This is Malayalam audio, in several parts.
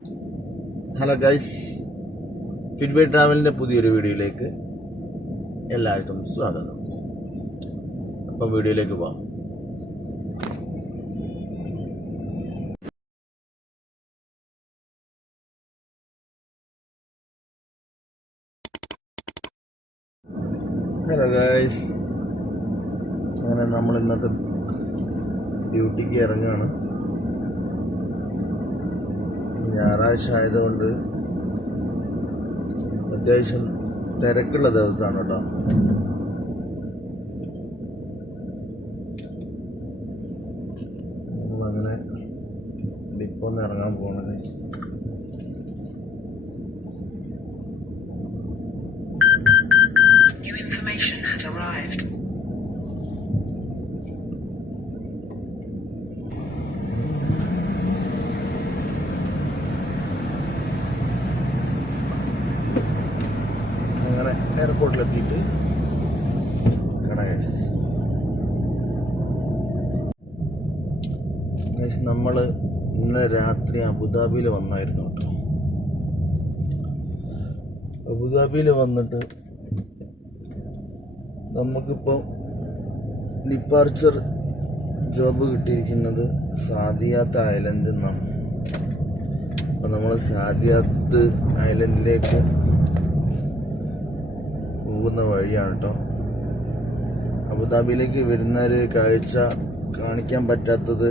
ഹലോ ഗൈസ്, ഫിറ്റ്വേ ട്രാവലിൻ്റെ പുതിയൊരു വീഡിയോയിലേക്ക് എല്ലാവർക്കും സ്വാഗതം. അപ്പം വീഡിയോയിലേക്ക് പോകാം. ഹലോ ഗൈസ്, അങ്ങനെ നമ്മൾ ഇന്നത്തെ ഡ്യൂട്ടിക്ക് ഇറങ്ങുകയാണ്. ഞായറാഴ്ച ആയതുകൊണ്ട് അത്യാവശ്യം തിരക്കുള്ള ദിവസമാണ് കേട്ടോ. നമ്മളങ്ങനെ ഡിപ്പോന്ന് ഇറങ്ങാൻ പോകണത്. അങ്ങനെ എയർപോർട്ടിലെത്തിയിട്ട് നമ്മൾ ഇന്ന് രാത്രി അബുദാബിയിൽ വന്നായിരുന്നു കേട്ടോ. അബുദാബിയിൽ വന്നിട്ട് നമുക്കിപ്പോൾ ഡിപ്പാർച്ചർ ജോബ് കിട്ടിയിരിക്കുന്നത് സാദിയാത്ത് ഐലൻഡിൽ നിന്നാണ്. അപ്പോൾ നമ്മൾ സാദിയാത്ത് ഐലൻഡിലേക്ക് പോകുന്ന വഴിയാണ് കേട്ടോ. അബുദാബിയിലേക്ക് വരുന്ന ഒരു കാഴ്ച കാണിക്കാൻ പറ്റാത്തത്,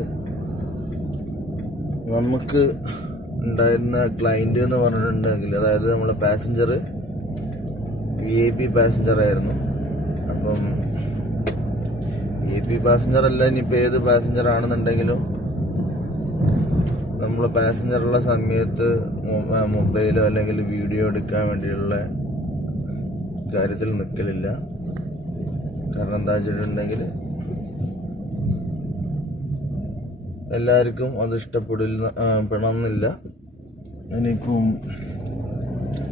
നമുക്ക് ഉണ്ടായിരുന്ന ക്ലൈൻറ്റ് എന്ന് പറഞ്ഞിട്ടുണ്ടെങ്കിൽ, അതായത് നമ്മളെ പാസഞ്ചർ VIP പാസഞ്ചർ ആയിരുന്നു. അപ്പം VIP പാസഞ്ചർ അല്ല, ഇനിയിപ്പോൾ ഏത് പാസഞ്ചർ ആണെന്നുണ്ടെങ്കിലും നമ്മൾ പാസഞ്ചറുള്ള സമയത്ത് മൊബൈലോ അല്ലെങ്കിൽ വീഡിയോ എടുക്കാൻ വേണ്ടിയുള്ള കാര്യത്തിൽ നിൽക്കലില്ല. കാരണം എന്താ വെച്ചിട്ടുണ്ടെങ്കിൽ എല്ലാവർക്കും അത് ഇഷ്ടപ്പെടണമെന്നില്ല. ഇനിയിപ്പം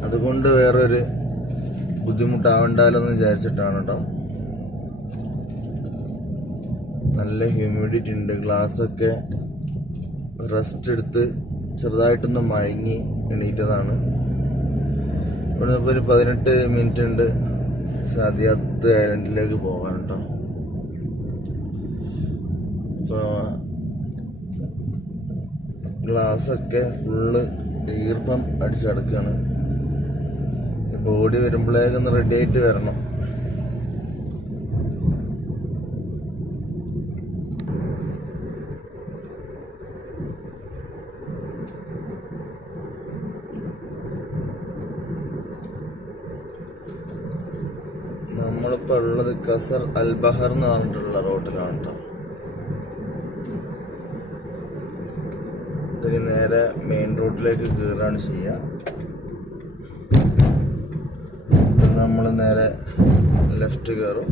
അതുകൊണ്ട് വേറൊരു ബുദ്ധിമുട്ടാവണ്ടല്ലോ എന്ന് വിചാരിച്ചിട്ടാണ് കേട്ടോ. നല്ല ഹ്യൂമിഡിറ്റി ഉണ്ട്. ഗ്ലാസ്സൊക്കെ റെസ്റ്റ് എടുത്ത് ചെറുതായിട്ടൊന്ന് മയങ്ങി എണീറ്റതാണ്. ഇവിടെ ഇപ്പോൾ ഒരു 18 മിനിറ്റ് ഉണ്ട് സാദിയാത്ത് ഐലൻഡിലേക്ക് പോകാൻ കേട്ടോ. അപ്പോൾ ഗ്ലാസ്സൊക്കെ ഫുള്ള് ഈർപ്പം അടിച്ചടക്കാണ്. ബോഡി വരുമ്പോഴേക്കൊന്ന് റെഡി ആയിട്ട് വരണം. നമ്മളിപ്പോൾ ഉള്ളത് ഖസർ അൽ ബഹർ എന്ന് പറഞ്ഞിട്ടുള്ള റോഡിലാണ് കേട്ടോ. ഇതിന് നേരെ മെയിൻ റോഡിലേക്ക് കയറുകയാണ് ചെയ്യുക. നമ്മൾ നേരെ ലെഫ്റ്റ് കയറും.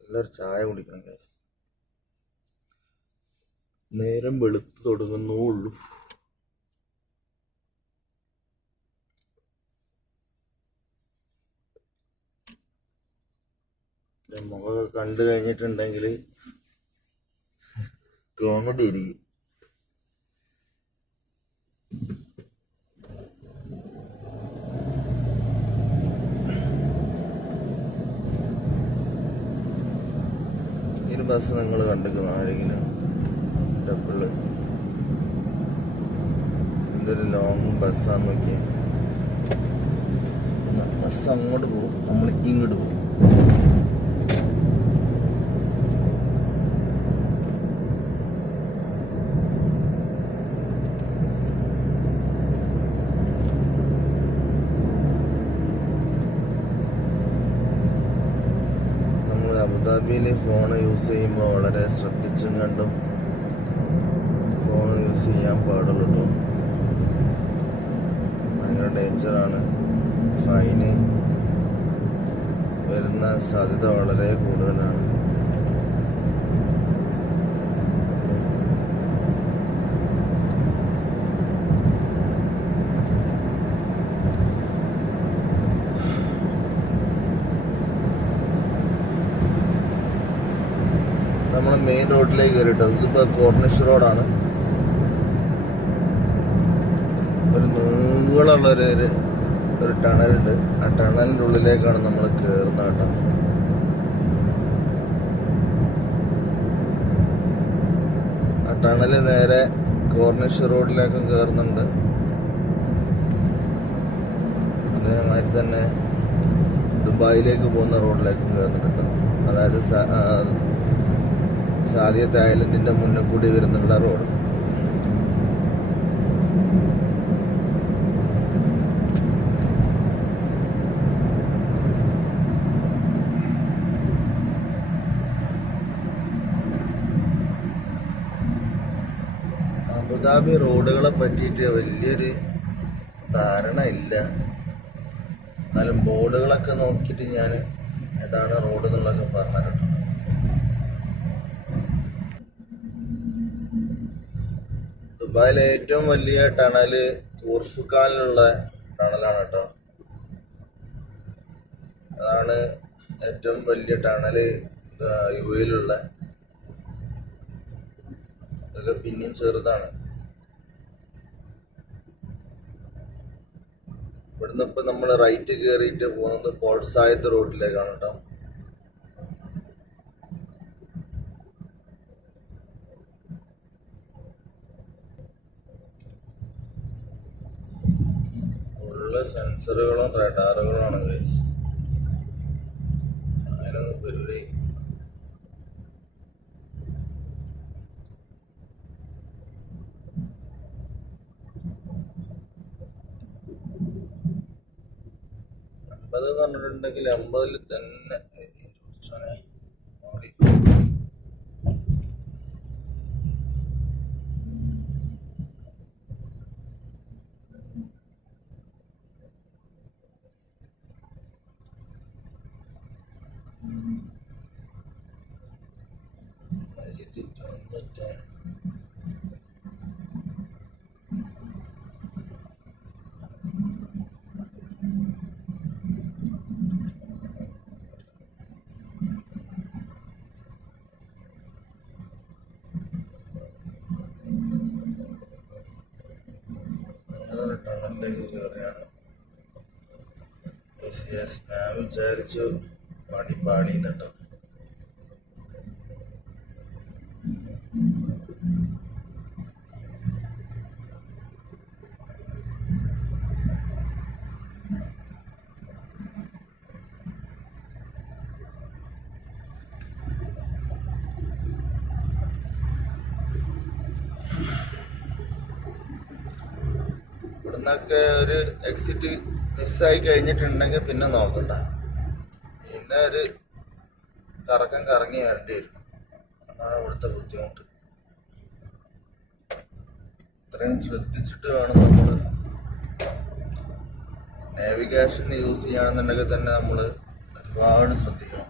നല്ലൊരു ചായ കുടിക്കണം ഗൈസ്. നേരം വെളുത്ത് തുടങ്ങുന്നുള്ളൂ. മുഖമൊക്കെ കണ്ടു കഴിഞ്ഞിട്ടുണ്ടെങ്കിൽ കോമഡി ഇരിക്കും. ഈ ബസ് നിങ്ങൾ കണ്ടിരിക്കുന്ന ആരെങ്കിലും ഡബിള് എന്തൊരു ലോങ് ബസ്സാന്ന് നോക്കിയ. ബസ് അങ്ങോട്ട് പോകും, നമ്മൾ ഇങ്ങോട്ട് പോകും. നമ്മൾ അബുദാബിയിൽ ഫോൺ യൂസ് ചെയ്യുമ്പോൾ വളരെ ശ്രദ്ധിച്ചും കണ്ടും ഫോൺ യൂസ് ചെയ്യാൻ പാടുള്ളൂ കേട്ടോ. ഭയങ്കര ഡേഞ്ചറാണ്. ഫൈന് വരുന്ന സാധ്യത വളരെ കൂടുതലാണ്. നമ്മൾ മെയിൻ റോഡിലേക്ക് കയറിട്ടോ. ഇതിപ്പോ കോർണിഷ് റോഡാണ്. ഒരു നീളമുള്ള ഒരു ടണലുണ്ട്. ആ ടണലിന്റെ ഉള്ളിലേക്കാണ് നമ്മൾ കയറുന്നത് കേട്ടോ. ആ ടണല് നേരെ കോർണിഷ് റോഡിലേക്കും കയറുന്നുണ്ട്. അതേമാതിരി തന്നെ ദുബായിലേക്ക് പോകുന്ന റോഡിലേക്കും കയറുന്നുണ്ട്. അതായത് സാദിയത്ത് ഐലൻഡിന്റെ മുന്നിൽ കൂടി വരുന്നുള്ള റോഡ്. അബുദാബി റോഡുകളെ പറ്റിയിട്ട് വലിയൊരു ധാരണ ഇല്ല. എന്നാലും ബോർഡുകളൊക്കെ നോക്കിയിട്ട് ഞാൻ ഏതാണ് റോഡ് എന്നുള്ളതൊക്കെ പറഞ്ഞിട്ടുണ്ട്. ദുബായിലെ ഏറ്റവും വലിയ ടണല് കൂർഫുഖാനിലുള്ള ടണലാണ് കേട്ടോ. അതാണ് ഏറ്റവും വലിയ ടണല് യുഎയിലുള്ള. ഇതൊക്കെ പിന്നെയും ചെറുതാണ്. ഇവിടുന്ന് ഇപ്പൊ നമ്മൾ റൈറ്റ് കയറിയിട്ട് പോകുന്നത് പോർട്ട് സായിദ് റോഡിലേക്കാണ് കേട്ടോ. ഫുള്ള് സെൻസറുകളും റഡാറുകളുമാണ് ഗൈസ്. അതിനൊന്നും പരിപാടി. എന്ന് പറഞ്ഞിട്ടുണ്ടെങ്കിൽ 50 തന്നെ മാറി. ടണലിലേക്ക് കയറിയാണ്. ഞാൻ വിചാരിച്ചു പാടി കേട്ടോ. ഇവിടുന്നൊക്കെ ഒരു എക്സിറ്റ് മിസ്സായി കഴിഞ്ഞിട്ടുണ്ടെങ്കിൽ പിന്നെ നോക്കണ്ട, പിന്നെ ഒരു കറക്കം കറങ്ങി വരേണ്ടി വരും. അതാണ് ഇവിടുത്തെ ബുദ്ധിമുട്ട്. ഇത്രയും ശ്രദ്ധിച്ചിട്ട് വേണം നമ്മൾ നാവിഗേഷൻ യൂസ് ചെയ്യുകയാണെന്നുണ്ടെങ്കിൽ തന്നെ നമ്മൾ ഒരുപാട് ശ്രദ്ധിക്കണം.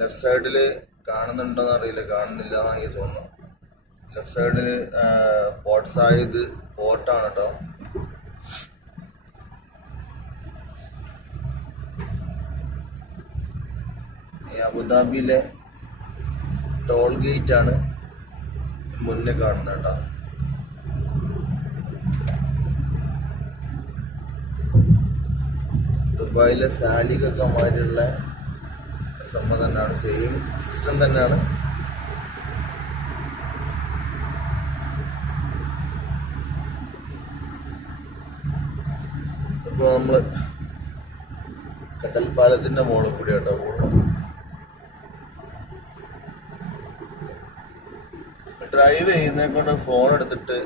ലെഫ്റ്റ് സൈഡിൽ കാണുന്നുണ്ടോന്ന് അറിയില്ല, കാണുന്നില്ല എന്നാണ് എനിക്ക് തോന്നുന്നു. ലെഫ്റ്റ് സൈഡിൽ പോർട്ട് സായിദ് പോർട്ടാണ് കേട്ടോ. ഈ അബുദാബിയിലെ ടോൾ ഗേറ്റ് ആണ് മുന്നേ കാണുന്നത് കേട്ടോ. ദുബായിലെ സാലികൊക്കെ മാതിരിയുള്ള സംഭവം തന്നെയാണ്, സെയിം സിസ്റ്റം തന്നെയാണ്. ഇപ്പോൾ നമ്മൾ കടൽപ്പാലത്തിന്റെ മുകളിൽ കൂടി കേട്ടോ പോകുന്നത്. ഡ്രൈവ് ചെയ്യുന്നതിനെ കൊണ്ട് ഫോൺ എടുത്തിട്ട്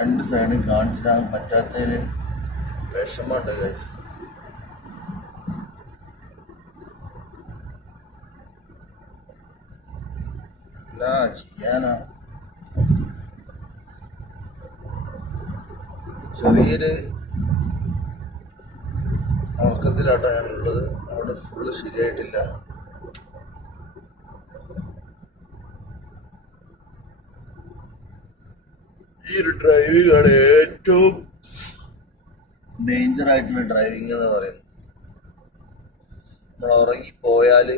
രണ്ട് സൈഡിൽ കാണിച്ചിടാൻ പറ്റാത്തതിൽ വിഷമമുണ്ട് ഗൈസ്. എന്താ ചെയ്യാനാ, ചെറിയൊരു ഉറക്കത്തിലാട്ടോ ഞാനുള്ളത്. അവിടെ ഫുള്ള് ശരിയായിട്ടില്ല. ഈ ഒരു ഡ്രൈവിംഗ് ആണ് ഏറ്റവും ഡേഞ്ചർ ആയിട്ടുള്ള ഡ്രൈവിംഗ് എന്ന് പറയുന്നത്. നമ്മൾ ഉറങ്ങിപ്പോയാൽ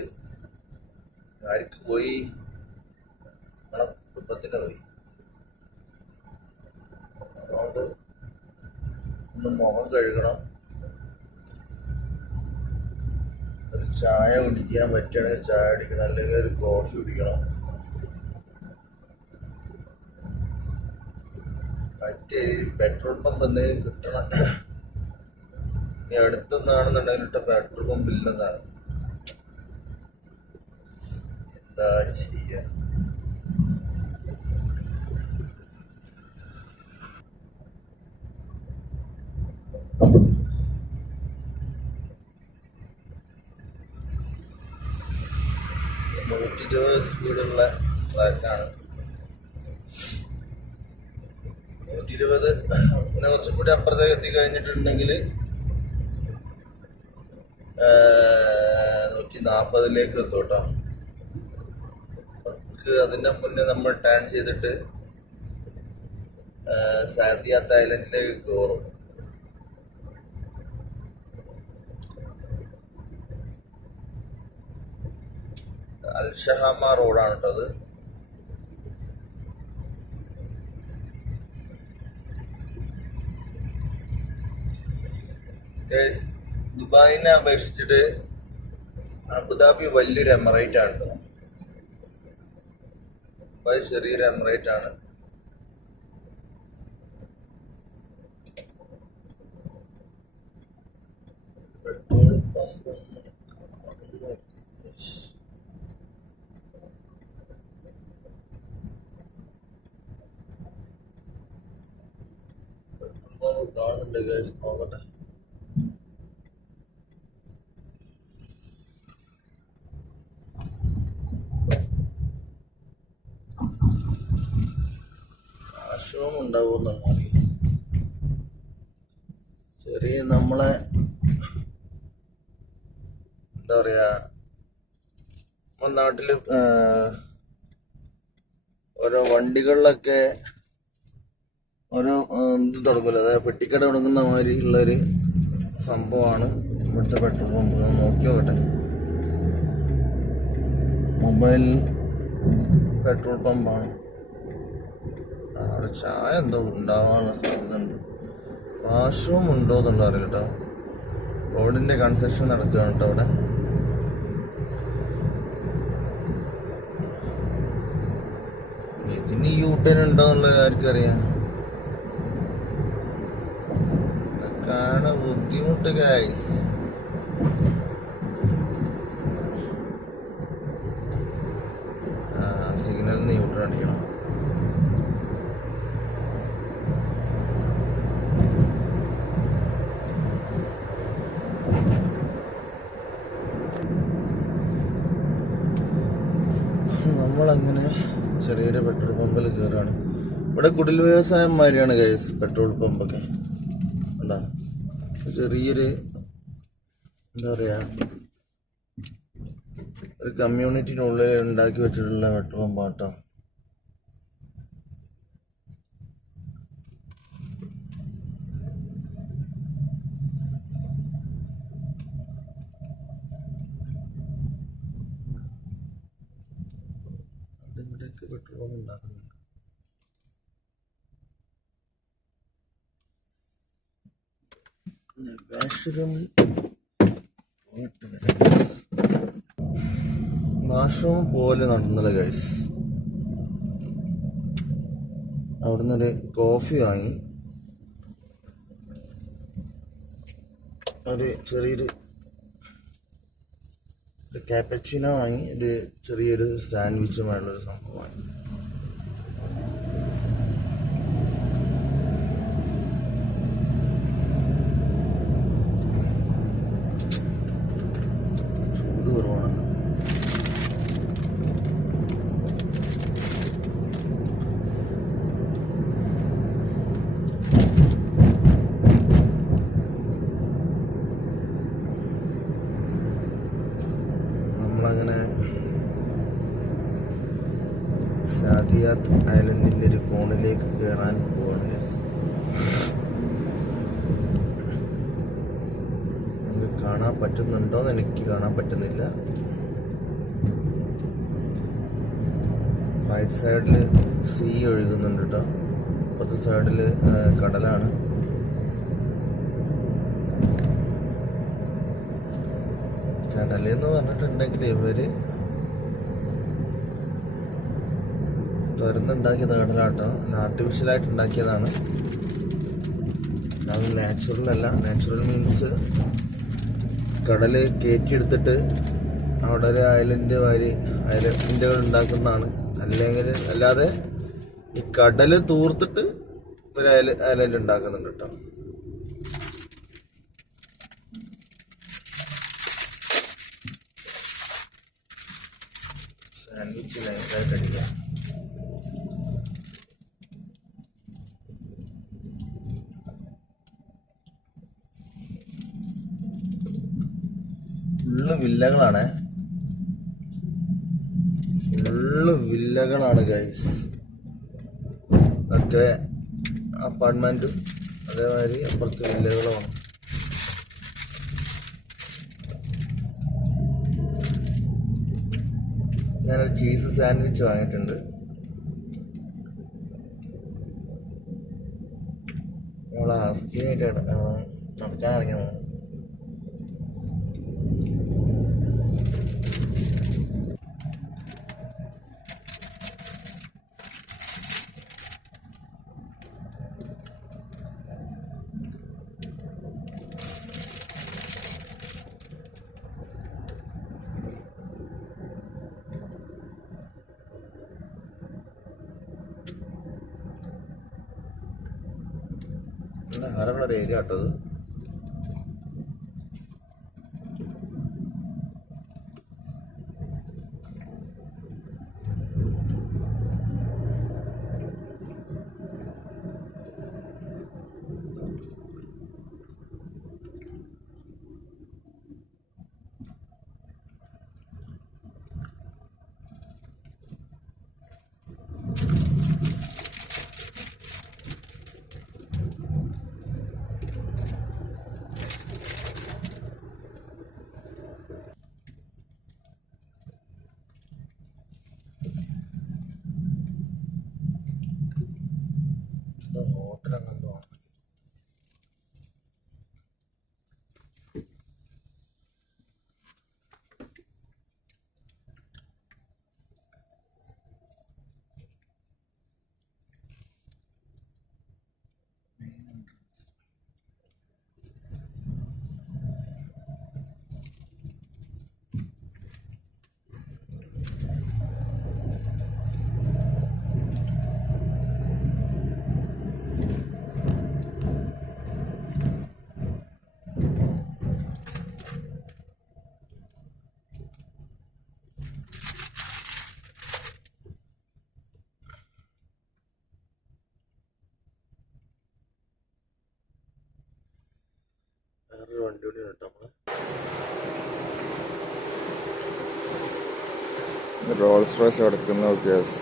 ആർക്ക് പോയി? നമ്മളെ കുടുംബത്തിന് പോയി. അതുകൊണ്ട് ഒന്ന് മുഖം കഴുകണം, ഒരു ചായ കുടിക്കാൻ പറ്റുകയാണെങ്കിൽ ചായ കുടിക്കണം, അല്ലെങ്കിൽ ഒരു കോഫി കുടിക്കണം. മറ്റേ പെട്രോൾ പമ്പ് എന്തെങ്കിലും കിട്ടണം. ഈ അടുത്തൊന്നാണെന്നുണ്ടെങ്കിൽ പെട്രോൾ പമ്പ് ഇല്ലെന്നാണ്. എന്താ ചെയ്യ? സ്പീഡുള്ള ട്രാക്കാണ്. 120 പിന്നെ കുറച്ചും കൂടി അപ്പുറത്തേക്ക് എത്തിക്കഴിഞ്ഞിട്ടുണ്ടെങ്കിൽ 140 എത്തും കേട്ടോ. നമുക്ക് അതിൻ്റെ മുന്നേ നമ്മൾ ടേൺ ചെയ്തിട്ട് സാദിയാത്ത് ഐലൻഡിലേക്ക് കയറും. അൽഷഹാമ റോഡാണ് കേട്ടോ അത്. ദുബായിനെ അപേക്ഷിച്ചിട്ട് അബുദാബി വലിയൊരു എമിറേറ്റ് ആണ് കേട്ടോ. ദുബായ് ചെറിയൊരു എമിറേറ്റ് ആണ്. പെട്രോൾ പമ്പ് കാണുന്നുണ്ട് ഗൈസ്, നോക്കട്ടെ. ആശ്രമം ഉണ്ടാവുമെന്നാണ് അറിയില്ല. ചെറിയ നമ്മളെ എന്താ പറയാ, നമ്മുടെ നാട്ടില് ഓരോ വണ്ടികളിലൊക്കെ ഓരോ ഇത് തുടങ്ങില്ല, അതായത് പെട്ടിക്കട തുടങ്ങുന്ന മാതിരി ഉള്ളൊരു സംഭവമാണ് ഇവിടുത്തെ പെട്രോൾ പമ്പ്. നോക്കി നോക്കട്ടെ. മൊബൈൽ പെട്രോൾ പമ്പാണ്. അവിടെ ചായ എന്തോ ഉണ്ടാവാനുള്ള സാധ്യത ഉണ്ട്. വാഷ്റൂം ഉണ്ടോ എന്നുള്ള അറിയില്ല കേട്ടോ. റോഡിന്റെ കൺസ്ട്രക്ഷൻ നടക്കുകയാണ് കേട്ടോ അവിടെ. ഇതിന് യൂട്ടേൺ ഉണ്ടോ എന്നുള്ളത് ആർക്കും അറിയാം. ഇതൊക്കെയാണ് ബുദ്ധിമുട്ട് ഗൈസ്. സിഗ്നലിന് യൂട്ടേൺ അടിക്കണം. നമ്മളങ്ങനെ ചെറിയൊരു പെട്രോൾ പമ്പിൽ കയറുകയാണ്. ഇവിടെ കുടിൽ വ്യവസായന്മാരെയാണ് ഗൈസ് പെട്രോൾ പമ്പൊക്കെ. എന്താ ചെറിയൊരു എന്താ പറയാ, ഒരു കമ്മ്യൂണിറ്റിനുള്ളിൽ ഉണ്ടാക്കി വെച്ചിട്ടുള്ള പെട്രോൾ പമ്പാട്ടോ. ഇവിടെയൊക്കെ പെട്രോൾ പമ്പ് ഉണ്ടാക്കുന്നുണ്ട്. വാഷ്റൂം പോലെ നടന്നില്ല ഗൈസ്. അവിടുന്ന് ഒരു കോഫി വാങ്ങി, ഒരു ചെറിയൊരു കാപ്പച്ചിനോ വാങ്ങി, ഒരു ചെറിയൊരു സാൻഡ്വിച്ചുമായുള്ളൊരു സംഭവം വാങ്ങി. ചൂട് കുറവാണ്. നമ്മളങ്ങനെ സാദിയാത്ത് ഐലൻഡിന്റെ ഒരു കോണിലേക്ക് കയറാൻ പോവാണ് ഗൈസ്. കാണാൻ പറ്റുന്നുണ്ടോയെന്ന് എനിക്ക് കാണാൻ പറ്റുന്നില്ല. റൈറ്റ് സൈഡിൽ സീ ഒഴുകുന്നുണ്ട് കേട്ടോ. അപ്പുറത്തെ സൈഡിൽ കടലാണ്. കടലെന്ന് പറഞ്ഞിട്ടുണ്ടെങ്കിൽ ഇവര് തുറന്നുണ്ടാക്കിയ കടലാട്ടോ. ആർട്ടിഫിഷ്യലായിട്ട് ഉണ്ടാക്കിയതാണ്. അത് നാച്ചുറൽ അല്ല. നാച്ചുറൽ മീൻസ് കടല് കയറ്റിയെടുത്തിട്ട് അവിടെ ഒരു ഐലൻഡുകൾ ഉണ്ടാക്കുന്നതാണ്. അല്ലാതെ ഈ കടല് തൂർത്തിട്ട് ഒരു ഐലൻഡ് ഉണ്ടാക്കുന്നുണ്ട് കേട്ടോ. സാൻഡ്വിച്ച് നൈസായിട്ട് അടിക്കാം. ഫുള്ള് വില്ലകളാണ് ഗൈസ്. ഒക്കെ അപ്പാർട്ട്മെന്റും അതേമാതിരി അപ്പുറത്ത് വില്ലകളുമാണ്. ഞാനൊരു ചീസ് സാൻഡ്വിച്ച് വാങ്ങിയിട്ടുണ്ട്. നമ്മളെ ഹസ്കിയായിട്ട് നടക്കാൻ ഇറങ്ങിയതാണ്. നല്ല ഹരമുള്ള ഒരു ഏരിയ കേട്ടോ അത്. ഹോട്ടലെന്തോ വേറൊരു വണ്ടി കൂടി കേട്ടോ. നമ്മള് റോൾസ് റോയ്സ് കിടക്കുന്ന ഗ്യാസ്.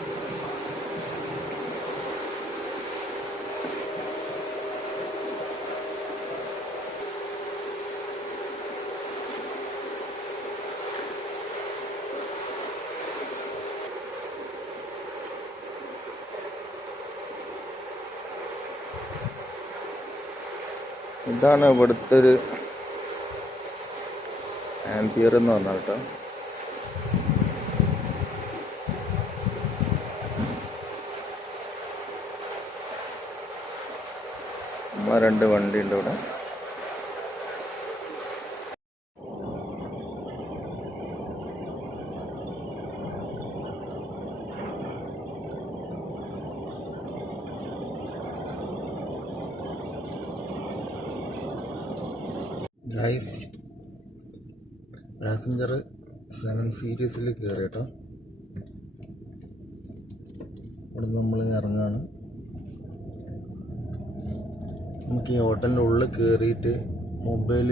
ഇതാണ് ഇവിടുത്തെ ഒരു ആംപിയർ എന്ന് പറഞ്ഞാൽ കേട്ടോ. രണ്ട് വണ്ടി ഉണ്ട് ഇവിടെ. ഗൈസ്, പാസഞ്ചർ 7 സീരീസിൽ കയറി കേട്ടോ. അവിടെ നമ്മൾ ഇറങ്ങാണ്. നമുക്ക് ഈ ഹോട്ടലിൻ്റെ ഉള്ളിൽ കയറിയിട്ട് മൊബൈൽ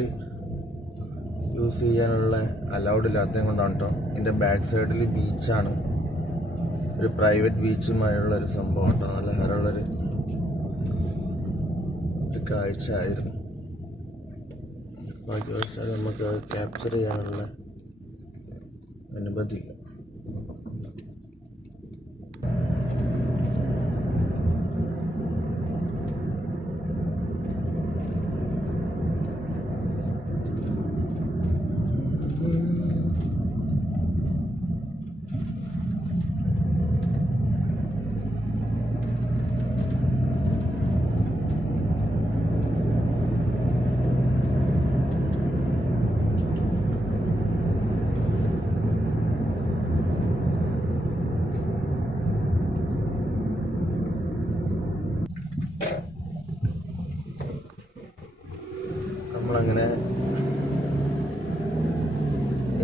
യൂസ് ചെയ്യാനുള്ള അലൗഡ് ഇല്ലാത്തത് കൊണ്ടാണ് കേട്ടോ. ഇതിൻ്റെ ബാക്ക് സൈഡിൽ ബീച്ചാണ്, ഒരു പ്രൈവറ്റ് ബീച്ചുമായുള്ളൊരു സംഭവം കേട്ടോ. നല്ല ഹരമുള്ളൊരു കാഴ്ച ആയിരുന്നു. ഭാഗ്യവശാൽ നമുക്ക് അത് ക്യാപ്ചർ ചെയ്യാനുള്ള അനുമതി. നമ്മളങ്ങനെ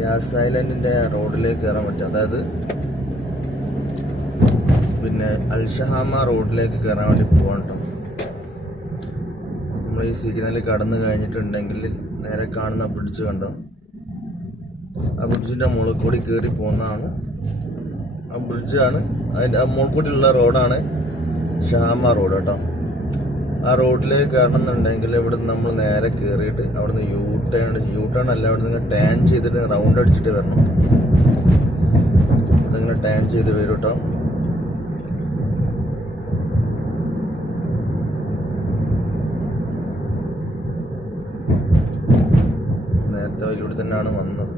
യാസ് ഐലൻഡിൻ്റെ റോഡിലേക്ക് കയറാൻ പറ്റും. അതായത് പിന്നെ അൽഷഹാമ റോഡിലേക്ക് കയറാൻ വേണ്ടി പോകണ്ട. നമ്മൾ ഈ സിഗ്നൽ കടന്നു കഴിഞ്ഞിട്ടുണ്ടെങ്കിൽ നേരെ കാണുന്ന ബ്രിഡ്ജ് കണ്ടോ, ആ ബ്രിഡ്ജിൻ്റെ മുകളിൽ കൂടി കയറി പോകുന്നതാണ്. ആ ബ്രിഡ്ജാണ് അതിൻ്റെ ആ മുകളിൽ കൂടിയുള്ള റോഡാണ് ഷഹാമ റോഡ് കേട്ടോ. ആ റോഡിലേക്ക് കയറണം എന്നുണ്ടെങ്കിൽ ഇവിടെ നിന്ന് നമ്മൾ നേരെ കയറിയിട്ട് അവിടുന്ന് യൂ ടേൺ അല്ല, അവിടെ നിന്ന് ടാൻ ചെയ്തിട്ട് റൗണ്ട് അടിച്ചിട്ട് വരണം. അതിങ്ങനെ ടാൻ ചെയ്ത് വരും കേട്ടോ. നേരത്തെ അതിലൂടെ തന്നെയാണ് വന്നത്.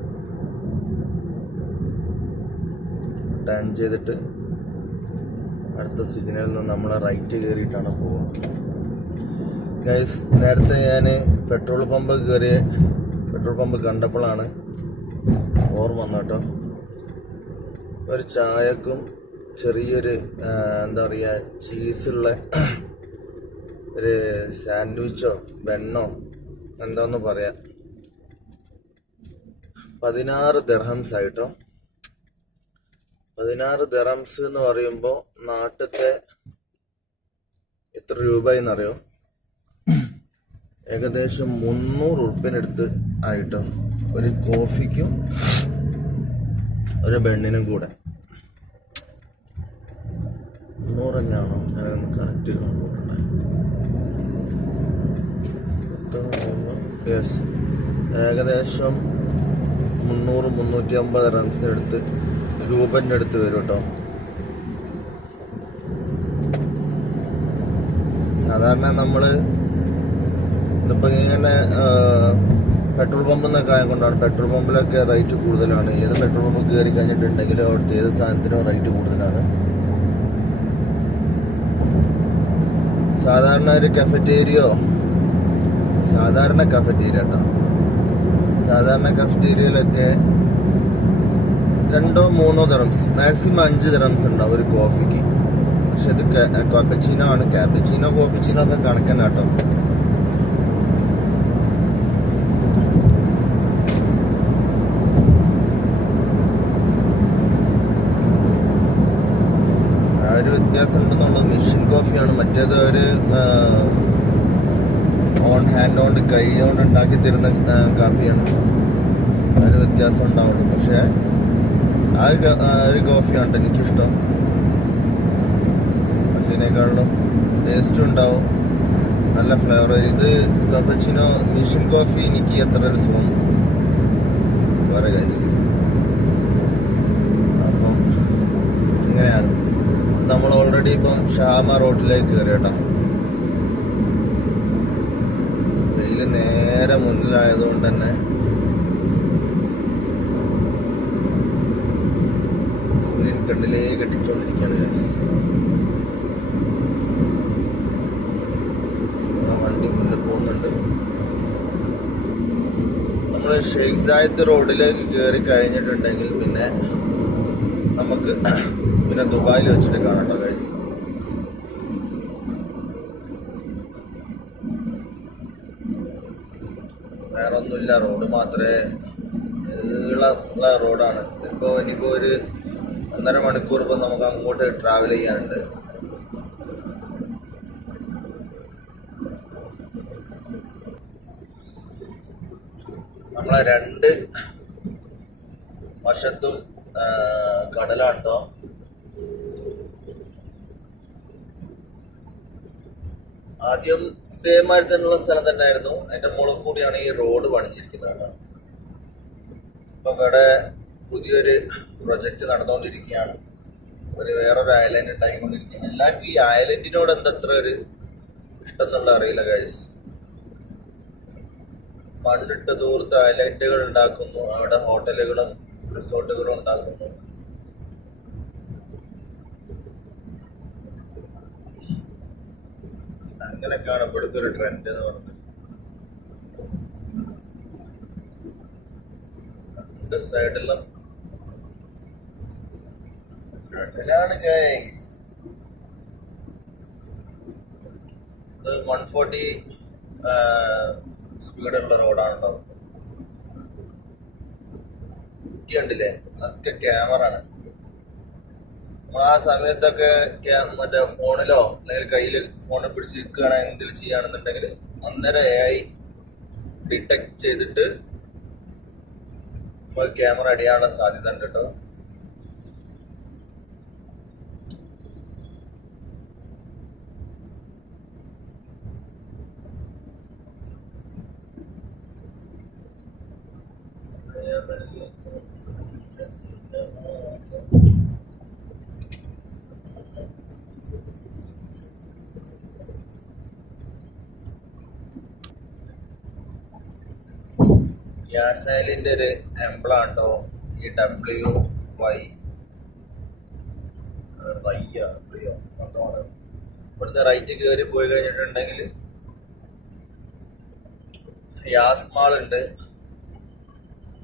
ടാൻ ചെയ്തിട്ട് അടുത്ത സിഗ്നലിൽ നിന്ന് നമ്മൾ റൈറ്റ് കയറിയിട്ടാണ് പോവുക. ഗൈസ്, നേരത്തെ ഞാൻ പെട്രോൾ പമ്പ് കണ്ടപ്പോഴാണ് ഓർമ്മ വന്നു കേട്ടോ. ഒരു ചായക്കും ചെറിയൊരു എന്താ പറയുക ചീസുള്ള ഒരു സാൻഡ്വിച്ചോ ബണ്ണോ എന്താന്ന് പറയാം, 16 ദിർഹംസ് ആയിട്ടോ. 16 ദിർഹംസ് എന്ന് പറയുമ്പോൾ നാട്ടിലത്തെ എത്ര രൂപയെന്നറിയോ? ഏകദേശം 300 ഉറുപ്പിനടുത്ത് ആയിട്ടോ, ഒരു കോഫിക്കും ഒരു ബണ്ണിനും കൂടെ. 300 തന്നെയാണോ? ഞാനൊന്ന് കറക്റ്റ് നോക്കട്ടെ. യെസ്, ഏകദേശം 300-350 റൺസിനടുത്ത് രൂപൻ്റെ അടുത്ത് വരും കേട്ടോ. സാധാരണ നമ്മൾ ഇതിപ്പോൾ ഇങ്ങനെ പെട്രോൾ പമ്പ് എന്നൊക്കെ ആയതുകൊണ്ടാണ്, പെട്രോൾ പമ്പിലൊക്കെ റേറ്റ് കൂടുതലാണ്. ഏത് പെട്രോൾ പമ്പ് കയറി കഴിഞ്ഞിട്ടുണ്ടെങ്കിലും അവിടുത്തെ ഏത് സാധനത്തിനും റേറ്റ് കൂടുതലാണ്. സാധാരണ ഒരു കഫറ്റേരിയ കേട്ടോ, സാധാരണ കഫറ്റേരിയയിലൊക്കെ 2-3 ദിർഹംസ്, മാക്സിമം 5 ദിർഹംസ് ഉണ്ടാവും ഒരു കോഫിക്ക്. പക്ഷെ ഇത് കാപ്പച്ചിനോ ആണ്. കാപ്പച്ചിനോ കോഫിച്ചിനോ ഒക്കെ കണക്കന്നെ കേട്ടോ. ആ ഒരു വ്യത്യാസം ഉണ്ടെന്നുള്ളത്. മെഷീൻ കോഫിയാണ്, മറ്റേത് ഒരു ഓൺ ഹാൻഡ് കൊണ്ട് കൈ കൊണ്ട് ഉണ്ടാക്കി തരുന്ന കാപ്പിയാണ്. ആ ഒരു വ്യത്യാസം ഉണ്ടാവുള്ളൂ. പക്ഷേ ആ ഒരു കോഫിയാണ് എനിക്കിഷ്ടം. അതിനേക്കാളും ടേസ്റ്റും ഉണ്ടാവും, നല്ല ഫ്ലേവർ. ഇത് കപ്പച്ചിനോ മെഷീൻ കോഫി എനിക്ക് അത്ര ഒരു സുഖം വേറെ ഗൈസ്. അപ്പം ഇങ്ങനെയാണ് നമ്മൾ ഓൾറെഡി ഇപ്പം ഷഹാമ റോഡിലേക്ക് കയറി കേട്ടോ. വെയിൽ നേരെ മുന്നിലായതുകൊണ്ട് തന്നെ സൂര്യൻ കണ്ണിലേക്ക് അടിച്ചുകൊണ്ടിരിക്കുകയാണ് ഗൈസ്. വണ്ടി മുന്നിൽ പോകുന്നുണ്ട്. നമ്മൾ ഷെയ്ഖ് സായിദ് റോഡിലേക്ക് കയറി കഴിഞ്ഞിട്ടുണ്ടെങ്കിൽ പിന്നെ നമുക്ക് പിന്നെ ദുബായിൽ വെച്ചിട്ട് കാണട്ടോ ഗൈസ്. വേറെ ഒന്നുമില്ല, റോഡ് മാത്രമേ നീളമുള്ള റോഡാണ്. ഇനിയിപ്പോൾ ഒരു 1.5 മണിക്കൂർ ഇപ്പോൾ നമുക്ക് അങ്ങോട്ട് ട്രാവൽ ചെയ്യാനുണ്ട്. നമ്മളെ 2 വശത്തും കടലാണ്ടോ. ആദ്യം ഇതേമാതിരി തന്നെയുള്ള സ്ഥലം തന്നെയായിരുന്നു. അതിന്റെ മുകളിൽ കൂടിയാണ് ഈ റോഡ് പണിഞ്ഞിരിക്കുന്നത് കേട്ടോ. ഇപ്പൊ ഇവിടെ പുതിയൊരു പ്രൊജക്ട് നടന്നുകൊണ്ടിരിക്കുകയാണ്. വേറൊരു ഐലൻഡ് ഉണ്ടായിക്കൊണ്ടിരിക്കുകയാണ്. എല്ലാവർക്കും ഈ ഐലൻഡിനോട് എന്തത്ര ഒരു ഇഷ്ടം എന്നുള്ള അറിയില്ല ഗൈസ്. മണ്ണിട്ട് തൂർത്ത് ഐലൻഡുകൾ ഉണ്ടാക്കുന്നു, അവിടെ ഹോട്ടലുകളും റിസോർട്ടുകളും ഉണ്ടാക്കുന്നു. അങ്ങനെയൊക്കെയാണ് ഇവിടുത്തെ ഒരു ട്രെൻഡ് എന്ന് പറഞ്ഞത്. അതിന്റെ സൈഡെല്ലാം കടലാണ് ഗൈസ്. ഇത് 140 സ്പീഡുള്ള റോഡാണ് കേട്ടോ. കുറ്റി കണ്ടില്ലേ, അതൊക്കെ ക്യാമറ ആണ്. നമ്മൾ ആ സമയത്തൊക്കെ മറ്റേ ഫോണിലോ അല്ലെങ്കിൽ കയ്യിൽ ഫോണിൽ പിടിച്ച് നിൽക്കുകയാണെങ്കിൽ എന്തെങ്കിലും ചെയ്യുകയാണെന്നുണ്ടെങ്കിൽ അന്നേരം AI ഡിറ്റക്ട് ചെയ്തിട്ട് നമ്മൾ ക്യാമറ അടിയാനുള്ള സാധ്യത ഉണ്ട് കേട്ടോ. ഗ്യാസൈലിന്റെ ഒരു എംബ്ലം ഉണ്ടോ ഈ WY എന്താണ്. ഇവിടുത്തെ റൈറ്റ് കയറി പോയി കഴിഞ്ഞിട്ടുണ്ടെങ്കിൽ യാസ്മാൾ ഉണ്ട്.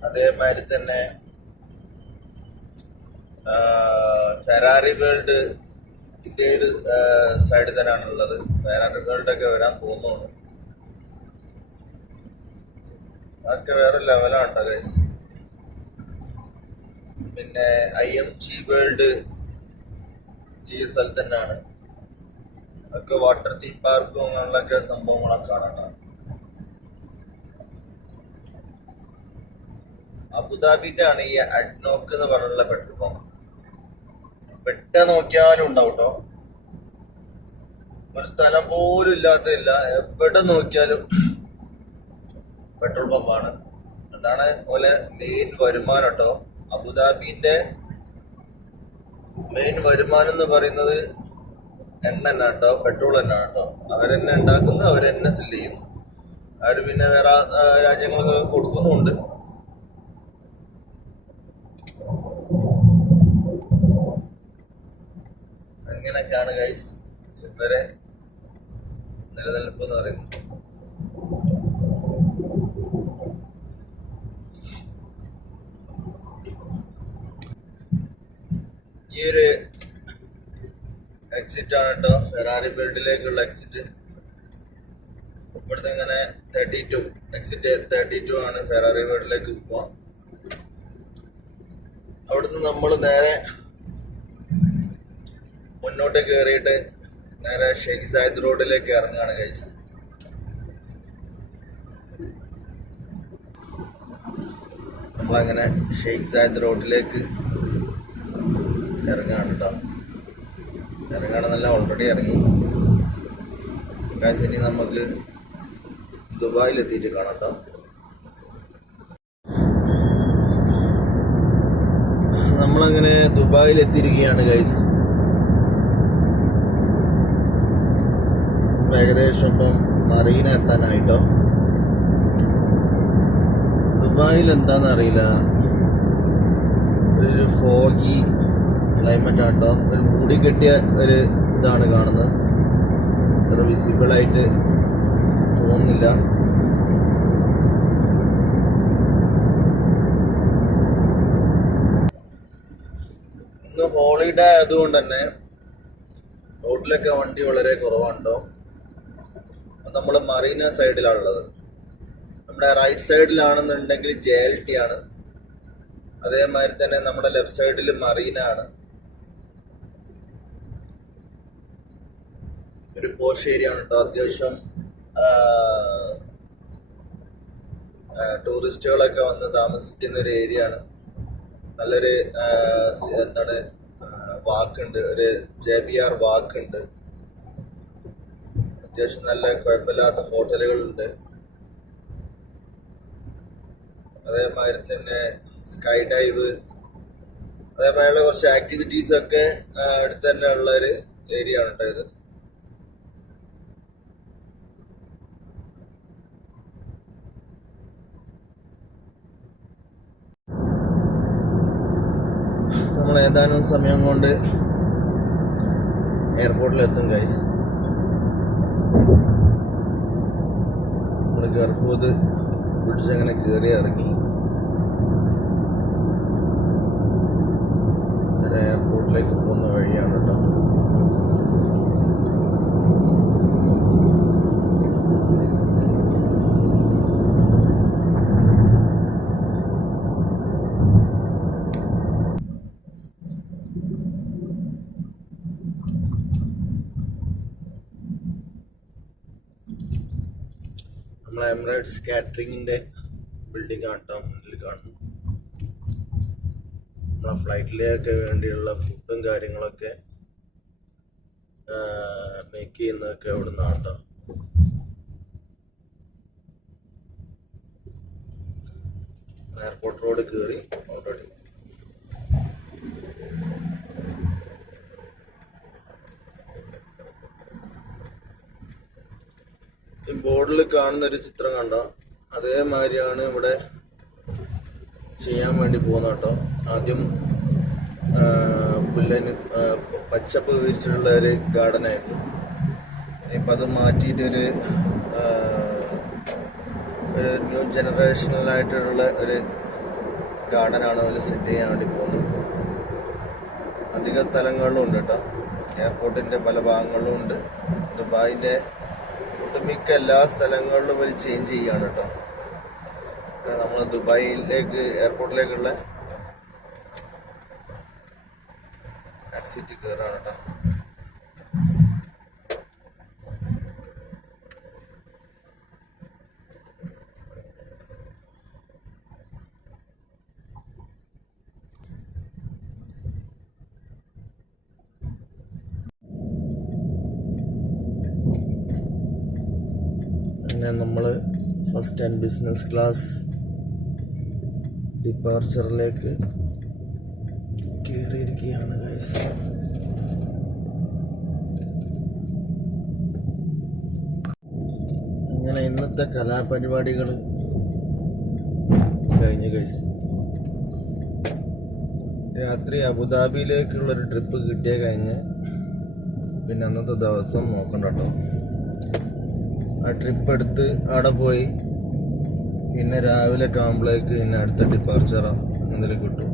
അതേമാതിരി തന്നെ ഫെറാറി വേൾഡ് ഇതേ ഒരു സൈഡിൽ തന്നെയാണ് ഉള്ളത്. ഫെറാറി വേൾഡ് ഒക്കെ വരാൻ പോകുന്നുണ്ട്. അതൊക്കെ വേറെ ലെവലാണ് കേട്ടോ ഗൈസ്. പിന്നെ IMG വേൾഡ് ഈ സ്ഥലത്ത് തന്നെയാണ്. അതൊക്കെ വാട്ടർ തീം പാർക്കും അങ്ങനെയുള്ളൊക്കെ സംഭവങ്ങളൊക്കെ ആണ് കേട്ടോ. അബുദാബിന്റെ ആണ് ഈ അഡ്നോക്ക് എന്ന് പറഞ്ഞിട്ടുള്ള പെട്രോൾ പമ്പ്. പെട്ട നോക്കിയാലും ഉണ്ടാവും കേട്ടോ. ഒരു സ്ഥലം പോലും ഇല്ലാത്തതില്ല, എവിടെ നോക്കിയാലും പെട്രോൾ പമ്പാണ്. അതാണ് പോലെ മെയിൻ വരുമാനം കേട്ടോ. അബുദാബിന്റെ മെയിൻ വരുമാനം എന്ന് പറയുന്നത് എണ്ണ തന്നെ കേട്ടോ, പെട്രോൾ തന്നെ കേട്ടോ. അവരെന്നെ ഉണ്ടാക്കുന്നു, അവരെന്നെ സെല്ല് ചെയ്യുന്നു. അവർ പിന്നെ വേറെ രാജ്യങ്ങളൊക്കെ കൊടുക്കുന്നുണ്ട്. അങ്ങനെയൊക്കെയാണ് ഗൈസ് ഇവരെ നിലനിൽപ്പ് എന്ന് പറയുന്നത്. ഈ ഒരു എക്സിറ്റ് ആണ് കേട്ടോ, ഫെറാറി വേൾഡിലേക്കുള്ള എക്സിറ്റ്. ഇവിടുത്തെ ഇങ്ങനെ 32 എക്സിറ്റ് 32 ആണ് ഫെറാറി വേൾഡിലേക്ക് പോവാം. അവിടുന്ന് നമ്മൾ നേരെ മുന്നോട്ട് കയറിയിട്ട് നേരെ ഷെയ്ഖ് സായിദ് റോഡിലേക്ക് ഇറങ്ങുകയാണ് ഗൈസ്. നമ്മളങ്ങനെ ഷെയ്ഖ് സായിദ് റോഡിലേക്ക് ഇറങ്ങുകയാണ് കേട്ടോ. ഇറങ്ങുകയാണെന്നല്ല, ഓൾറെഡി ഇറങ്ങി ഗൈസ്. ഇനി നമുക്ക് ദുബായിലെത്തിയിട്ട് കാണാം കേട്ടോ. നമ്മളങ്ങനെ ദുബായിലെത്തിയിരിക്കുകയാണ് ഗൈസ്. ഏകദേശം ഇപ്പം മറീന എത്താനായിട്ടോ. ദുബായിൽ എന്താണെന്ന് അറിയില്ല, ഒരു ഫോഗി ക്ലൈമറ്റ് ആട്ടോ. ഒരു മൂടി കെട്ടിയ ഒരു ഇതാണ് കാണുന്നത്. അത്ര വിസിബിളായിട്ട് തോന്നുന്നില്ല. ഇന്ന് ഹോളിഡേ ആയതുകൊണ്ട് തന്നെ റോഡിലൊക്കെ വണ്ടി വളരെ കുറവാണോ. നമ്മൾ മറീന സൈഡിലാണുള്ളത്. നമ്മുടെ റൈറ്റ് സൈഡിലാണെന്നുണ്ടെങ്കിൽ JLT ആണ്. അതേമാതിരി തന്നെ നമ്മുടെ ലെഫ്റ്റ് സൈഡിൽ മറീന ആണ്. ഒരു പോഷ് ഏരിയ ആണ് കേട്ടോ. അത്യാവശ്യം ടൂറിസ്റ്റുകളൊക്കെ വന്ന് താമസിക്കുന്ന ഒരു ഏരിയ ആണ്. നല്ലൊരു എന്താണ് വാക്കുണ്ട്, ഒരു JBR വാക്കുണ്ട്. അത്യാവശ്യം നല്ല കുഴപ്പമില്ലാത്ത ഹോട്ടലുകളുണ്ട്. അതേമാതിരി തന്നെ സ്കൈ ഡൈവ്, അതേമാതിരിയുള്ള കുറച്ച് ആക്ടിവിറ്റീസ് ഒക്കെ അടുത്ത് തന്നെ ഉള്ള ഒരു ഏരിയ ആണ് കേട്ടോ ഇത്. നമ്മൾ ഏതാനും സമയം കൊണ്ട് എയർപോർട്ടിലെത്തും ഗൈസ്. നമ്മൾ ഗർഹൂദ് പിടിച്ചങ്ങനെ കയറി ഇറങ്ങി എയർപോർട്ടിലേക്ക് പോകുന്ന വഴിയാണ് കേട്ടോ. നമ്മളെ എമിറേറ്റ്സ് കാറ്ററിങ്ങിന്റെ ബിൽഡിംഗ് ആണ് കേട്ടോ മുന്നിൽ കാണുന്നു. നമ്മളെ ഫ്ലൈറ്റിലേക്ക് വേണ്ടിയുള്ള ഫുഡും കാര്യങ്ങളൊക്കെ മേക്ക് ചെയ്യുന്നതൊക്കെ അവിടെ നിന്നാണ് കേട്ടോ. എയർപോർട്ട് റോഡ് കയറി ഓൾറെഡി. ഈ ബോർഡിൽ കാണുന്ന ഒരു ചിത്രം കണ്ടോ, അതേമാതിരിയാണ് ഇവിടെ ചെയ്യാൻ വേണ്ടി പോകുന്ന കേട്ടോ. ആദ്യം പുല്ലന് പച്ചപ്പ് വിരിച്ചിട്ടുള്ള ഒരു ഗാർഡൻ ആയിരുന്നു. ഇപ്പം അത് മാറ്റിയിട്ടൊരു ന്യൂ ജനറേഷണലായിട്ടുള്ള ഒരു ഗാർഡനാണ് അതിൽ സെറ്റ് ചെയ്യാൻ വേണ്ടി പോകുന്നത്. അധിക സ്ഥലങ്ങളിലും ഉണ്ട് കേട്ടോ. എയർപോർട്ടിൻ്റെ പല ഭാഗങ്ങളിലും ഉണ്ട്. ദുബായിൻ്റെ ഒട്ടുമിക്ക എല്ലാ സ്ഥലങ്ങളിലും ഒരു ചേഞ്ച് ചെയ്യാണ് കേട്ടോ. നമ്മൾ ദുബായിലേക്ക് എയർപോർട്ടിലേക്കുള്ള ടാക്സിറ്റ് കയറാണ് കേട്ടോ. അങ്ങനെ നമ്മൾ ഫസ്റ്റ് ആൻഡ് ബിസിനസ് ക്ലാസ് ഡിപ്പാർച്ചറിലേക്ക് കയറിയിരിക്കുകയാണ് ഗൈസ്. അങ്ങനെ ഇന്നത്തെ കലാപരിപാടികൾ കഴിഞ്ഞു ഗൈസ്. രാത്രി അബുദാബിയിലേക്കുള്ളൊരു ട്രിപ്പ് കിട്ടിയ കഴിഞ്ഞ് പിന്നെ അന്നത്തെ ദിവസം നോക്കണ്ട കേട്ടോ. ആ ട്രിപ്പ് എടുത്ത് അവിടെ പോയി പിന്നെ രാവിലെ ആകുമ്പോഴേക്ക് പിന്നെ അടുത്ത ഡിപ്പാർച്ചറോ എന്തെങ്കിലും കിട്ടും,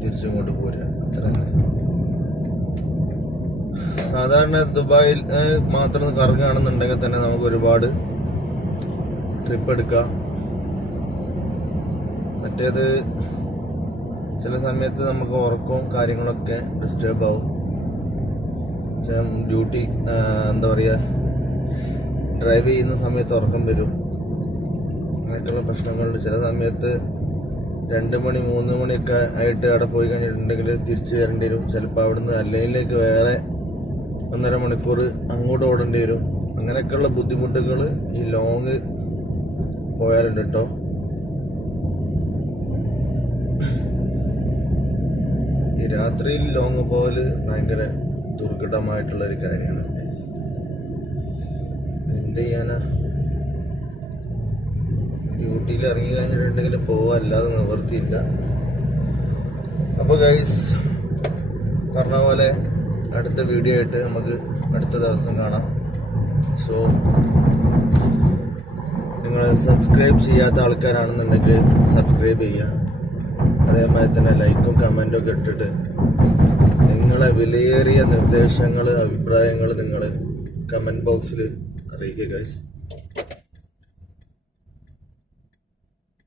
തിരിച്ചും കൊണ്ട് പോരുക, അത്ര തന്നെ. സാധാരണ ദുബായിൽ മാത്രം കറങ്ങുകയാണെന്നുണ്ടെങ്കിൽ തന്നെ നമുക്ക് ഒരുപാട് ട്രിപ്പ് എടുക്കാം. മറ്റേത് ചില സമയത്ത് നമുക്ക് ഉറക്കവും കാര്യങ്ങളൊക്കെ ഡിസ്റ്റർബ് ആവും. ഡ്യൂട്ടി എന്താ പറയുക, ഡ്രൈവ് ചെയ്യുന്ന സമയത്ത് ഉറക്കം വരും, അങ്ങനെയൊക്കെയുള്ള പ്രശ്നങ്ങളുണ്ട്. ചില സമയത്ത് 2 മണി 3 മണിയൊക്കെ ആയിട്ട് അവിടെ പോയി കഴിഞ്ഞിട്ടുണ്ടെങ്കിൽ തിരിച്ചു വരേണ്ടി വരും. ചിലപ്പോൾ അവിടുന്ന് അല്ലയിലേക്ക് വേറെ 1.5 മണിക്കൂർ അങ്ങോട്ട് ഓടേണ്ടി വരും. അങ്ങനെയൊക്കെയുള്ള ബുദ്ധിമുട്ടുകൾ ഈ ലോങ് പോയാലുണ്ട് കേട്ടോ. ഈ രാത്രിയിൽ ലോങ് പോകല് ഭയങ്കര ദുർഘടമായിട്ടുള്ളൊരു കാര്യമാണ്. എന്ത് ചെയ്യാനാ, ഡ്യൂട്ടിയിൽ ഇറങ്ങി കഴിഞ്ഞിട്ടുണ്ടെങ്കിൽ പോവാ, അല്ലാതെ നിവർത്തിയില്ല. അപ്പോൾ ഗൈസ് പറഞ്ഞ പോലെ അടുത്ത വീഡിയോ ആയിട്ട് നമുക്ക് അടുത്ത ദിവസം കാണാം. സോ നിങ്ങൾ സബ്സ്ക്രൈബ് ചെയ്യാത്ത ആൾക്കാരാണെന്നുണ്ടെങ്കിൽ സബ്സ്ക്രൈബ് ചെയ്യുക. അതേമാതിരി തന്നെ ലൈക്കും കമൻറ്റും ഒക്കെ ഇട്ടിട്ട് നിങ്ങളെ വിലയേറിയ നിർദ്ദേശങ്ങൾ, അഭിപ്രായങ്ങൾ നിങ്ങൾ കമൻറ്റ് ബോക്സിൽ അറിയിക്കുക ഗൈസ്.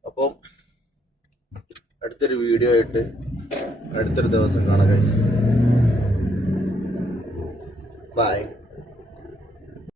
അപ്പം അടുത്തൊരു വീഡിയോ ആയിട്ട് അടുത്തൊരു ദിവസം കാണാം ഗൈസ്. ബൈ.